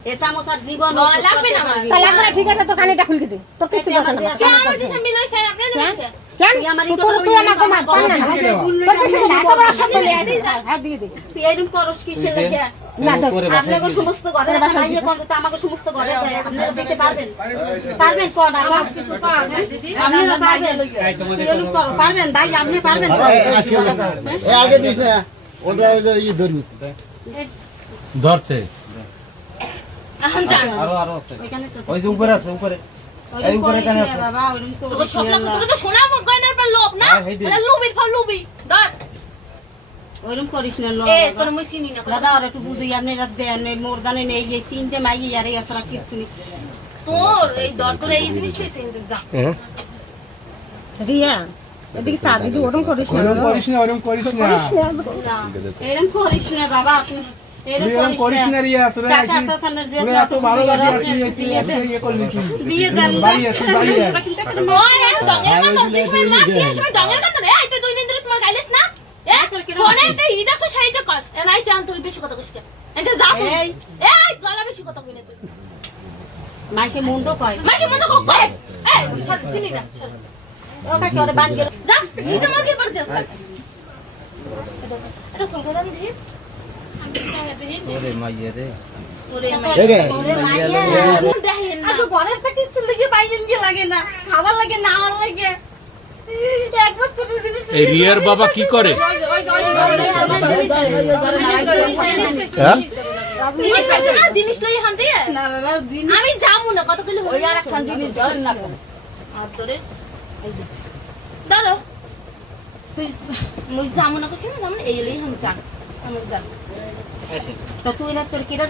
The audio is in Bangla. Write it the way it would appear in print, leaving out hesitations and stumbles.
এসা মোসার জীবন লাগবে না আমার তাহলে আমরা ঠিক আছে তো কানেটা খুলে দে তোর কিছু দরকার নেই কে আমার দিশা মিলই স্যার আপনি না কেন তুই আমাকে মার পান না তোর কিছু না এত বড় শব্দ নিয়ে হ্যাঁ দিয়ে দে তুই এরকম করস কিসের লাগা নাটক আপনাকে সমস্ত ঘরে ভাইয়ে কোন তো আমাকে সমস্ত ঘরে যায় আপনারা দিতে পারবেন পারবেন কোন আমার কিছু স্যার দিদি আপনারা পারবেন এরকম করো পারবেন ভাই আপনি পারবেন এ আগে দিস না ওটা এই ধরবি ধরছে এখন জান আরো আরো আছে ওইখানে তো ওই যে উপরে আছে উপরে এই উপরে কেন আছে বাবা ওরকম তো তোর সব লোক তোর তো সোনা গয়নার পর লোভ না তাহলে লুবি ফল লুবি ধর ওরকম করিস না লো এ তোর মুই চিনি না দাদা আর একটু বুঝি আপনি রাত দেন মোর দানে নেই এই তিনটে মাইয়ে আর এছাড়া কিছু নেই তোর এই দর তোর এই জিনিসটাই তুই যা রিয়া এদিকে সা দিদি ওরকম করিস না ওরকম করিস না ওরকম করিস না না এরকম করিস না বাবা তুই তুই এরকম করিস না রিয়া তোরা টাকা আছে সামনে যে তোরা এত ভালো লাগে আর কি দিয়ে দেন ইয়ে করলি তুই দিয়ে দেন বাড়ি আছে বাড়ি আছে ওই আর ডঙ্গের কান্দ দিস মার দিয়ে সময় ডঙ্গের কান্দ রে এই তুই দুই দিন ধরে তোমার গাইলিস না এ তোর কোনে তে ইদাস শাড়িতে কস এনাই সে আন্তরিক বেশি কথা কইছিস এতে যা তুই এই এই গলা বেশি কথা কই না তুই মাইসে মন্দ কয় মাঝে মনে কো কই এই সর চিনি না ও কাকে ওরে বান গেল যা নিজে মার্কে পড় যা এটা কলকাতা দিই ওরে মাইয়া রে ওরে মাইয়া দেখেন না আতো ঘরের তো কিছু লাগে বাইরেন কি লাগে না খাবার লাগে না আমার লাগে এক বছরের জিনিস এই রিয়ার বাবা কি করে? জিনিস লই হান দিয়ে না বাবা দিন আমি যামু না কত কইলে হই আর একখান জিনিস ধরেন না আর ধরে এই যে ধরো তুই মুই যামু না কইছিস না যামু এই লই হান যা আমি যা তো তুই না তোর কিরা